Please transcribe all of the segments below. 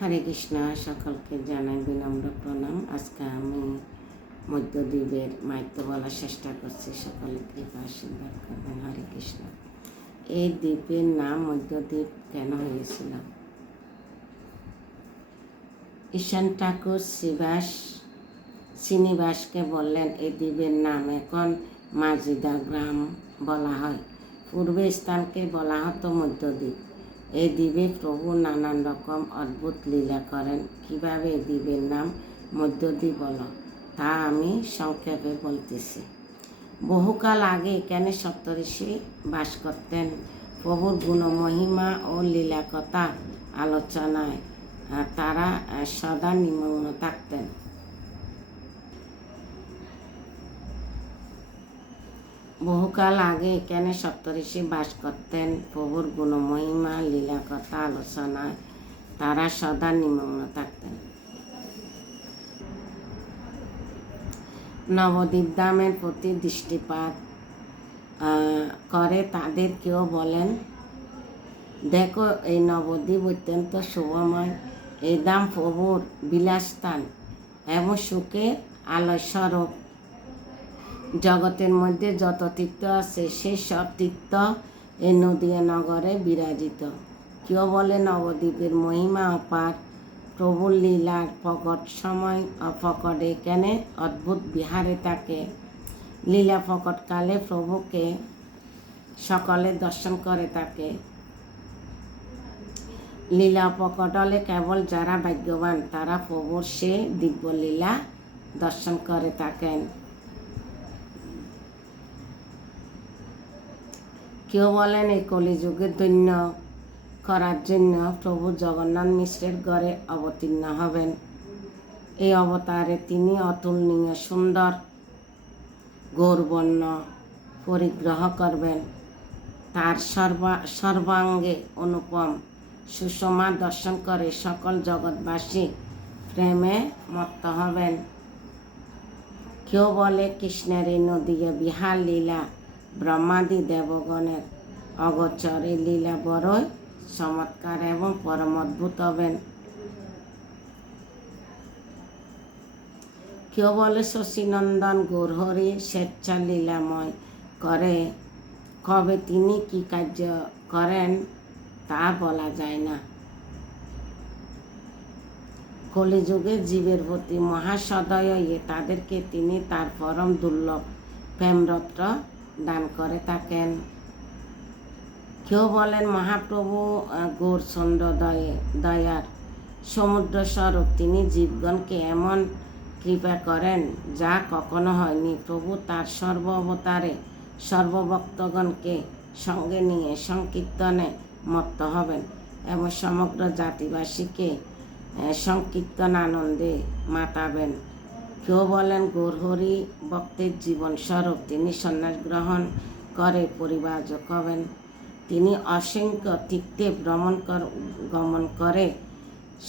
হরে কৃষ্ণ, সকলকে জানাই বিনম্র প্রণাম। আজকে আমি মধ্যদ্বীপের মাহাত্ম্য বলার চেষ্টা করছি। সকলে কৃপা আশীর্বাদ করবেন। হরে কৃষ্ণ। এই দ্বীপের নাম মধ্যদ্বীপ কেন হয়েছিল? ঈশান ঠাকুর শ্রীনিবাসকে বললেন, এই দ্বীপের নাম এখন মাজিদা গ্রাম বলা হয়। পূর্বে স্থানকে বলা হতো মধ্যদ্বীপ। এই দ্বীপে প্রভু নানান রকম অদ্ভুত লীলা করেন। কীভাবে এই দ্বীপের নাম মধ্যদ্বীপ হলো তা আমি সংক্ষেপে বলতেছি। বহুকাল আগে এখানে সপ্তর্ষি বাস করতেন। প্রভুর গুণমহিমা ও লীলা কথা আলোচনায় তারা সদা নিমগ্ন থাকতেন। বহুকাল আগে এখানে সপ্তর্ষি বাস করতেন। প্রভুর গুণমহিমা লীলা কথা আলোচনায় তারা সদা নিমগ্ন থাকতেন। নবদ্বীপ ধামের প্রতি দৃষ্টিপাত করে তাদের কেউ বলেন, দেখো, এই নবদ্বীপ অত্যন্ত শুভময়। এই ধাম প্রভুর বিলাসস্থান এবং সুখের আলয়স্বরূপ। জগতের মধ্যে যত তীর্থ আছে সেই সব তীর্থ এই নদীয়া নগরে বিরাজিত। কেউ বলে নবদ্বীপের মহিমা অপার। প্রভুর লীলার প্রকট সময় অপ্রকট এখানে অদ্ভুত বিহারে থাকে। লীলা প্রকটকালে প্রভুকে সকলে দর্শন করে থাকে। লীলা প্রকট হলে কেবল যারা ভাগ্যবান তারা প্রভুর সে দিব্য লীলা দর্শন করে থাকেন। কেউ বলেন এই কলিযুগে ধন্য করার জন্য প্রভু জগন্নাথ মিশ্রের ঘরে অবতীর্ণ হবেন। এই অবতারে তিনি অতুলনীয় সুন্দর গৌরবর্ণ পরিগ্রহ করবেন। তার সর্বাঙ্গে অনুপম সুষমা দর্শন করে সকল জগৎবাসী প্রেমে মত্ত হবেন। কেউ বলে কৃষ্ণের এই নদীয় বিহার লীলা ব্রহ্মাদি দেবগণের অগোচর। এই লীলা বড়ই চমৎকার এবং পরম অদ্ভুত হবেন। কেউ বলে শশীনন্দন গৌরহরি স্বেচ্ছা লীলাময় করে। কবে তিনি কি কার্য করেন তা বলা যায় না। কলিযুগের জীবের প্রতি মহাসদয় হয়ে তাদেরকে তিনি তার পরম দুর্লভ প্রেমরত্ন দান করে থাকেন। কেউ বলেন মহাপ্রভু গৌরচন্দ্র দয়ার সমুদ্র স্বরূপ। তিনি জীবগণকে এমন কৃপা করেন যা কখনো হয়নি। প্রভু তার সর্ব অবতারে সর্বভক্তগণকে সঙ্গে নিয়ে সংকীর্তনে মত্ত হবেন এবং সমগ্র জাতিবাসীকে সংকীর্তন আনন্দে মাতাবেন। কেউ বলেন গৌরহরি ভক্তের জীবন স্বরূপ। তিনি সন্ন্যাস গ্রহণ করে পরিব্রাজক হবেন। তিনি অসংখ্য তীর্থে গমন করে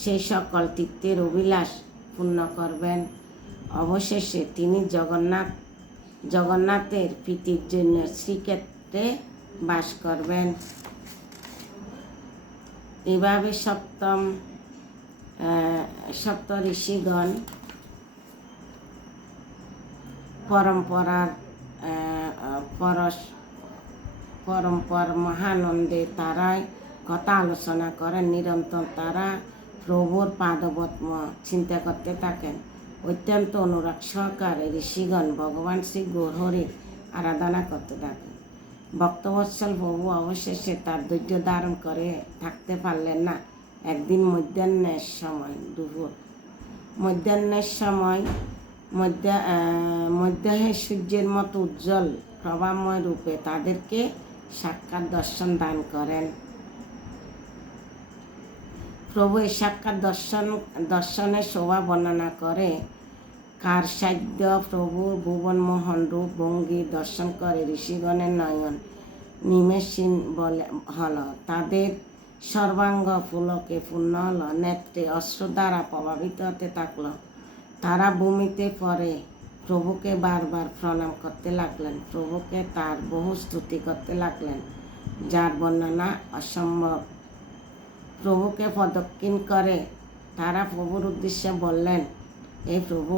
সেই সকল তীর্থের অভিলাষ পূর্ণ করবেন। অবশেষে তিনি জগন্নাথের প্রীতির জন্য শ্রীক্ষেত্রে বাস করবেন। এভাবে সপ্ত ঋষিগণ পরম্পর মহানন্দে তারাই কথা আলোচনা করেন। নিরন্তর তারা প্রভুর পাদপদ্ম চিন্তা করতে থাকেন। অত্যন্ত অনুরাগ সহকারে ঋষিগণ ভগবান শ্রী গৌরহরির আরাধনা করতে থাকেন। ভক্তবৎসল প্রভু অবশেষে তার ধৈর্য ধারণ করে থাকতে পারলেন না। একদিন মধ্যাহ্নের সময় মধ্যাহে সূর্যের মতো উজ্জ্বল প্রভাময় রূপে তাদেরকে সাক্ষাৎ দর্শন দান করেন। প্রভু এই সাক্ষাৎ দর্শনের শোভা বর্ণনা করে। কার সাধ্য প্রভু ভুবনমোহন রূপ ভঙ্গি দর্শন করে ঋষিগণের নয়ন নিমেষহীন হল। তাদের সর্বাঙ্গ পুলকে পূর্ণ হল। নেত্রে অশ্রু দ্বারা প্রভাবিত হতে থাকল। তারা ভূমিতে পড়ে প্রভুকে বারবার প্রণাম করতে লাগলেন। প্রভুকে তার বহু স্তুতি করতে লাগলেন যার বর্ণনা অসম্ভব। প্রভুকে প্রদক্ষিণ করে তারা প্রভুর উদ্দেশ্যে বললেন, হে প্রভু,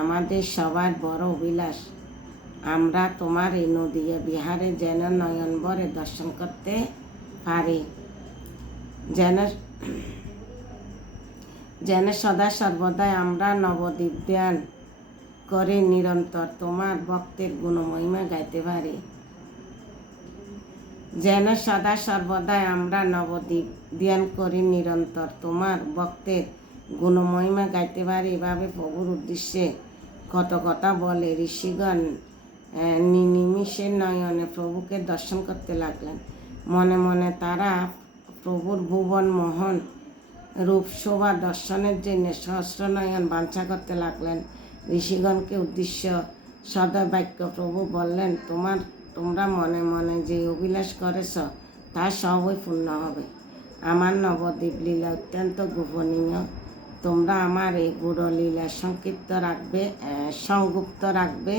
আমাদের সবার বড় অভিলাষ, আমরা তোমার এই নদীয়া বিহারে যেন নয়ন ভরে দর্শন করতে পারি, যেন যেন সদা সর্বদাই আমরা নবদ্বীপ ধ্যান করে নিরন্তর তোমার ভক্তের গুণমহিমা গাইতে পারি, যেন সদা সর্বদাই আমরা নবদ্বীপ ধ্যান করি নিরন্তর তোমার ভক্তের গুণমহিমা গাইতে পারি। এভাবে প্রভুর উদ্দেশ্যে কত কথা বলে ঋষিগণ নিমিষের নয়নে প্রভুকে দর্শন করতে লাগলেন। মনে মনে তারা প্রভুর ভুবন মোহন রূপ শোভা দর্শনের জন্য সহস্র নয়ন বাঞ্ছা করতে লাগলেন। ঋষিগণকে উদ্দেশ্য সদয় বাক্য প্রভু বললেন, তোমরা মনে মনে যে অভিলাষ করেছ তা সবই পূর্ণ হবে। আমার নবদ্বীপ লীলা অত্যন্ত গোপনীয়। তোমরা আমার এই গুড় লীলা সংগুপ্ত রাখবে,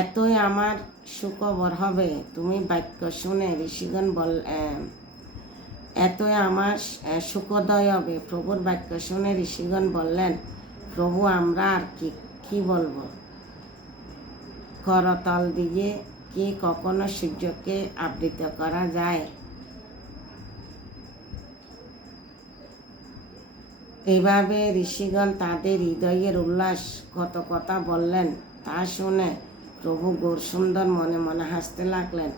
এতই আমার সুখবর হবে। তুমি বাক্য শুনে ঋষিগণ এতই আমার সুখদয় হবে। প্রভুর বাক্য শুনে ঋষিগণ বললেন, প্রভু, আমরা আর কি বলবো? করতল দিয়ে কি কখনো সূর্যকে আবৃত করা যায়? এইভাবে ঋষিগণ তাদের হৃদয়ের উল্লাস কত কথা বললেন, তা শুনে প্রভু গৌরসুন্দর মনে মনে হাসতে লাগলেন।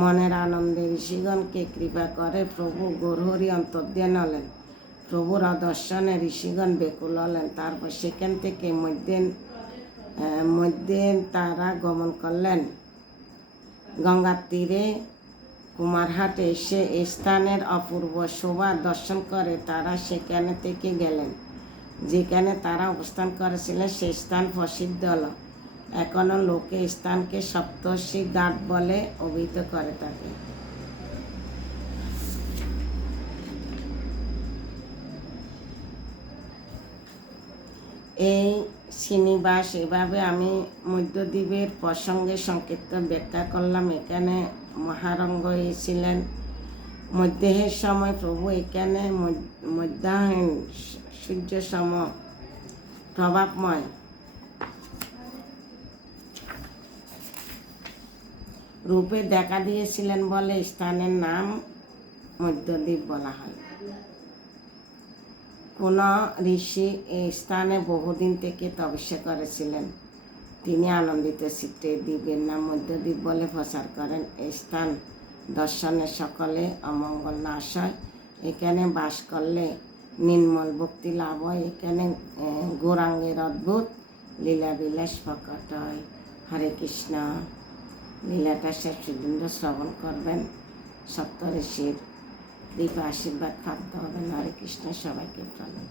মনের আনন্দে ঋষিগণকে কৃপা করে প্রভু গৌরহরি অন্তর্ধান হলেন। প্রভুর দর্শনে ঋষিগণ বেকুল হলেন। তারপর সেখান থেকে মধ্যে তারা গমন করলেন। গঙ্গার তীরে কুমারহাটে এসে স্থানের অপূর্ব শোভা দর্শন করে তারা সেখানে থেকে গেলেন। যেখানে তারা অবস্থান করেছিলেন সে স্থান প্রসিদ্ধ হল। এখনো লোকে স্থানকে সপ্তর্ষি ঘাট বলে অভিহিত করে থাকে। এই শ্রীনিবাস, এভাবে আমি মধ্যদ্বীপের প্রসঙ্গে সংক্ষিপ্ত ব্যাখ্যা করলাম। এখানে মহারঙ্গ ছিলেন। মধ্যেহের সময় প্রভু এখানে মধ্যাহ্ন সূর্য সম প্রভাবময় রূপে দেখা দিয়েছিলেন বলে স্থানের নাম মধ্যদ্বীপ বলা হয়। কোন ঋষি এই স্থানে বহুদিন থেকে তপস্যা করেছিলেন। তিনি আনন্দিত চিত্তে দ্বীপের নাম মধ্যদ্বীপ বলে প্রচার করেন। এই স্থান দর্শনে সকলে অমঙ্গল নাশ হয়। এখানে বাস করলে নির্মল ভক্তি লাভ হয়। এখানে গৌরাঙ্গের অদ্ভুত লীলাবিলাস প্রকট হয়। হরে কৃষ্ণ। লীলাটা শেষ পর্যন্ত শ্রবণ করবেন। সপ্ত ঋষির কৃপা আশীর্বাদ প্রাপ্ত হবেন। হরে কৃষ্ণ। সবাইকে প্রণাম।